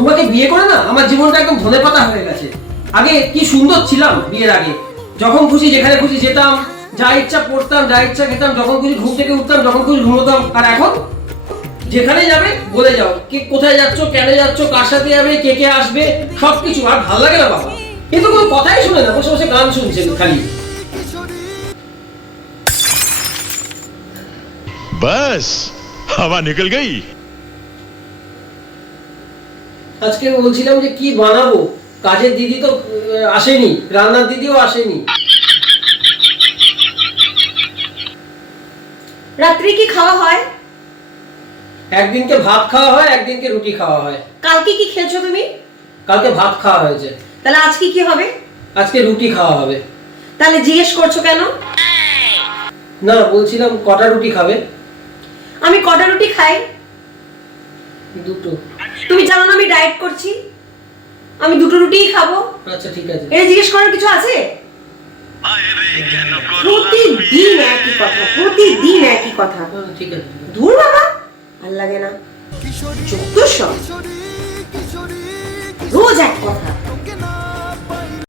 তোমাকে বিয়ে করে না আমার জীবনটা একদম ধনেপাতা হয়ে গেছে। আগে কি সুন্দর ছিলাম বিয়ের আগে, যখন খুশি যেখানে খুশি যেতাম, যা ইচ্ছা পড়তাম, যা ইচ্ছা খেতাম, যখন খুশি ঘুম থেকে উঠতাম, যখন খুশি ঘুমোতাম। আর এখন যেখানে যাবে বলে যাও, কে কোথায় যাচ্ছ, কেন যাচ্ছ, কার সাথে যাবে, কে কে আসবে, সবকিছু। আর ভালো লাগে না বাবা, কিন্তু কোনো কথাই শুনে না, বসে বসে গান শুনছে খালি। बस हवा निकल गई। আজকে বলছিলাম যে কি বানাবো, কাজের দিদি তো আসেনি, রান্নার দিদিও আসেনি। রাত্রে কি খাওয়া হয়? একদিনকে ভাত খাওয়া হয়, একদিনকে রুটি খাওয়া হয়। কালকে কি খেয়েছো তুমি? কালকে ভাত খাওয়া হয়েছে। তাহলে আজকে কি হবে? আজকে রুটি খাওয়া হবে। তাহলে জিজ্ঞেস করছো কেন? না, বলছিলাম কটা রুটি খাবে? আমি কটা রুটি খাই? দুটো। তুমি জানো না আমি ডায়েট করছি, আমি দুটো রুটিই খাবো। আচ্ছা ঠিক আছে। এটা জিজ্ঞেস করার কিছু আছে? প্রতিদিন একই কথা, প্রতিদিন একই কথা। ঠিক আছে। দূর বাবা, ভাল লাগে না, যত সব রোজ এক কথা।